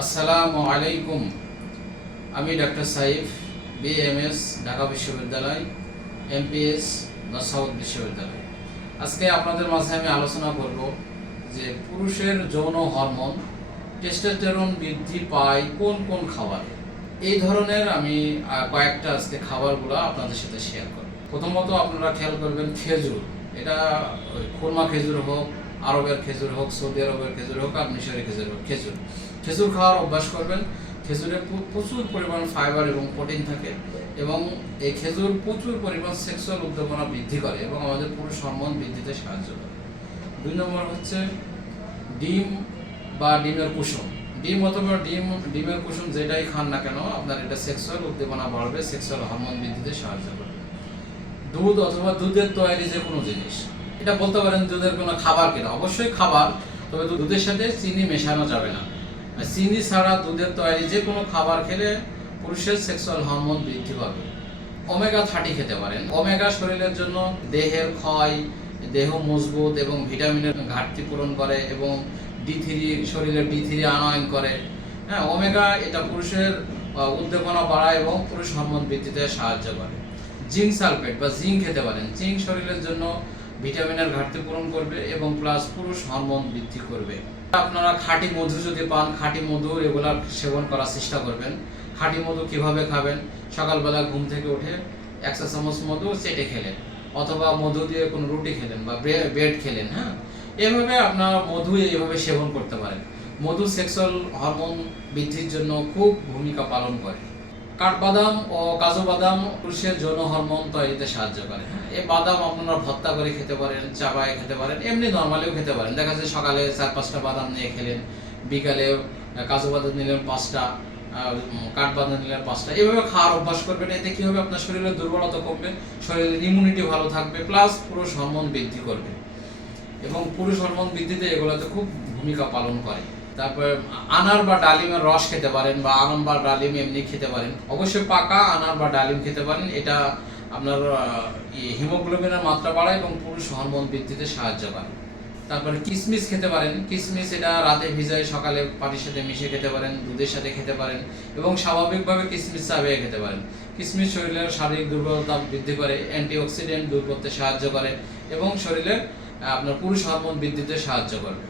আসসালামু আলাইকুম। আমি ডাক্তার সাইফ, বিএমএস, ঢাকা বিশ্ববিদ্যালয়, এমপিএস, সাউথ বিশ্ববিদ্যালয়। আজকে আপনাদের মাঝে আমি আলোচনা করব যে পুরুষের যৌন হরমোন টেস্টোস্টেরন বৃদ্ধি পায় কোন কোন খাবারে। এই ধরনের আমি কয়েকটা আজকে খাবারগুলো আপনাদের সাথে শেয়ার করব। প্রথমত আপনারা খেয়াল করবেন খেজুর। এটা খুরমা খেজুর হোক, আরবের খেজুর হোক, সৌদি আরবের খেজুর হোক আর মিশরি খেজুর হোক, খেজুর খাওয়ার অভ্যাস করবেন। খেজুরে প্রচুর পরিমাণ ফাইবার এবং প্রোটিন থাকে এবং এই খেজুর প্রচুর পরিমাণ সেক্সুয়াল উদ্দীপনা বৃদ্ধি করে এবং আমাদের পুরুষ হরমোন বৃদ্ধিতে সাহায্য করে। 2 নম্বর হচ্ছে ডিম বা ডিমের কুসুম। ডিম অথবা ডিমের কুসুম যেটাই খান না কেন আপনার এটা সেক্সুয়াল উদ্দীপনা বাড়বে, সেক্সুয়াল হরমোন বৃদ্ধিতে সাহায্য করবে। দুধ অথবা দুধের তৈরি যে কোনো জিনিস, এটা বলতে পারেন দুধের কোনো খাবার কিনা, অবশ্যই খাবার, তবে দুধের সাথে চিনি মেশানো যাবে না। চিনি ছাড়া দুধের তৈরি যে কোনো খাবার খেলে পুরুষের সেক্সুয়াল হরমোন বৃদ্ধি পাবে। ওমেগা 30 খেতে পারেন। ওমেগা শরীরের জন্য দেহের ক্ষয়, দেহ মজবুত এবং ভিটামিনের ঘাটতি পূরণ করে এবং D3 শরীরের D3 আনয়ন করে। হ্যাঁ, ওমেগা এটা পুরুষের উদ্দীপনা বাড়ায় এবং পুরুষ হরমোন বৃদ্ধিতে সাহায্য করে। জিঙ্ক সালফেট বা জিঙ্ক খেতে পারেন। জিঙ্ক শরীরের জন্য ভিটামিনের ঘাটতি পূরণ করবে এবং প্লাস পুরুষ হরমোন বৃদ্ধি করবে। আপনারা খাঁটি মধু যদি পান, খাঁটি মধু রেগুলার সেবন করার চেষ্টা করবেন। খাঁটি মধু কিভাবে খাবেন? সকালবেলা ঘুম থেকে উঠে 1 চা চামচ মধু চেটে খেলেন অথবা মধু দিয়ে কোনো রুটি খেলেন বা ব্রেড খেলেন। হ্যাঁ, এভাবে আপনারা মধু এইভাবে সেবন করতে পারেন। মধু সেক্সুয়াল হরমোন বৃদ্ধির জন্য খুব ভূমিকা পালন করে। কাঠবাদাম ও কাজু বাদাম পুরুষের যৌন হরমোন তৈরিতে সাহায্য করে। হ্যাঁ, এই বাদাম আপনারা ভর্তা করে খেতে পারেন, চাবায় খেতে পারেন, এমনি নর্মালিও খেতে পারেন। দেখা যায় সকালে 4-5টা বাদাম নিয়ে খেলেন, বিকালে কাজু বাদাম নিলেন 5টা, কাঠবাদাম নিলেন 5টা, এভাবে খাওয়ার অভ্যাস করবেন। এতে কি হবে? আপনার শরীরের দুর্বলতা কমবে, শরীরের ইমিউনিটি ভালো থাকবে, প্লাস পুরুষ হরমোন বৃদ্ধি করবে এবং পুরুষ হরমোন বৃদ্ধিতে এগুলোতে খুব ভূমিকা পালন করে। তারপরে আনার বা ডালিমের রস খেতে পারেন বা আনার বা ডালিম এমনি খেতে পারেন। অবশ্যই পাকা আনার বা ডালিম খেতে পারেন। এটা আপনার হিমোগ্লোবিনের মাত্রা বাড়ায় এবং পুরুষ হরমোন বৃদ্ধিতে সাহায্য করে। তারপরে কিশমিশ খেতে পারেন। কিশমিশ এটা রাতে ভিজায় সকালে পানির সাথে মিশিয়ে খেতে পারেন, দুধের সাথে খেতে পারেন এবং স্বাভাবিকভাবে কিশমিশ চাবিয়ে খেতে পারেন। কিশমিশ শরীরের শারীরিক দুর্বলতা বৃদ্ধি করে, অ্যান্টিঅক্সিডেন্ট দূর করতে সাহায্য করে এবং শরীরে আপনার পুরুষ হরমোন বৃদ্ধিতে সাহায্য করবে।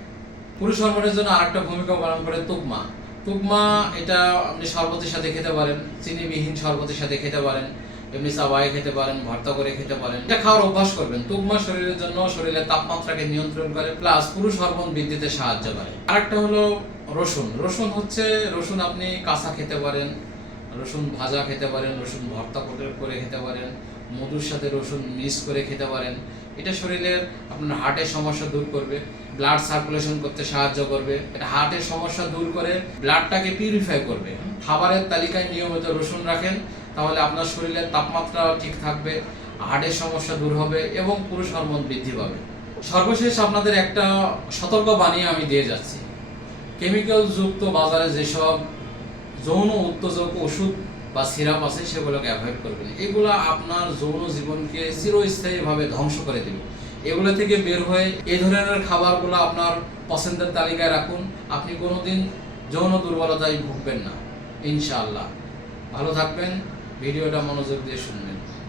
পুরুষ হরমোনের জন্য আরেকটা ভূমিকা পালন করে তুকমা। তুকমা এটা আপনি শরবতের সাথে খেতে পারেন, চিনিবিহীন শরবতের সাথে খেতে পারেন, এমনি চাবায়ে খেতে পারেন, ভর্তা করে খেতে পারেন। এটা খাওয়ার অভ্যাস করবেন। তুকমা শরীরের জন্য শরীরের তাপমাত্রাকে নিয়ন্ত্রণ করে, প্লাস পুরুষ হরমোন বৃদ্ধিতে সাহায্য করে। আরেকটা হলো রসুন। রসুন আপনি কাঁচা খেতে পারেন, রসুন ভাজা খেতে পারেন, রসুন ভর্তা করে খেতে পারেন, মধুর সাথে রসুন মিক্স করে খেতে পারেন। এটা শরীরের আপনার হার্টের সমস্যা দূর করবে, ব্লাড সার্কুলেশন করতে সাহায্য করবে। এটা হার্টের সমস্যা দূর করে ব্লাডটাকে পিউরিফাই করবে। খাবারের তালিকায় নিয়মিত রসুন রাখেন, তাহলে আপনার শরীরের তাপমাত্রা ঠিক থাকবে, হার্টের সমস্যা দূর হবে এবং পুরুষ হরমোন বৃদ্ধি পাবে। সর্বশেষ আপনাদের একটা সতর্ক বাণী আমি দিয়ে যাচ্ছি। কেমিক্যাল যুক্ত বাজারে যেসব যৌন উত্তেজক ওষুধ বা সিরাপ আছে সেগুলোকে অ্যাভয়েড করবেন। এগুলো আপনার যৌন জীবনকে চিরস্থায়ীভাবে ধ্বংস করে দেবে। এগুলো থেকে বের হয়ে এই ধরনের খাবারগুলো আপনার পছন্দের তালিকায় রাখুন। আপনি কোনোদিন যৌন দুর্বলতায় ভুগবেন না, ইনশাআল্লাহ। ভালো থাকবেন, ভিডিওটা মনোযোগ দিয়ে শুনবেন।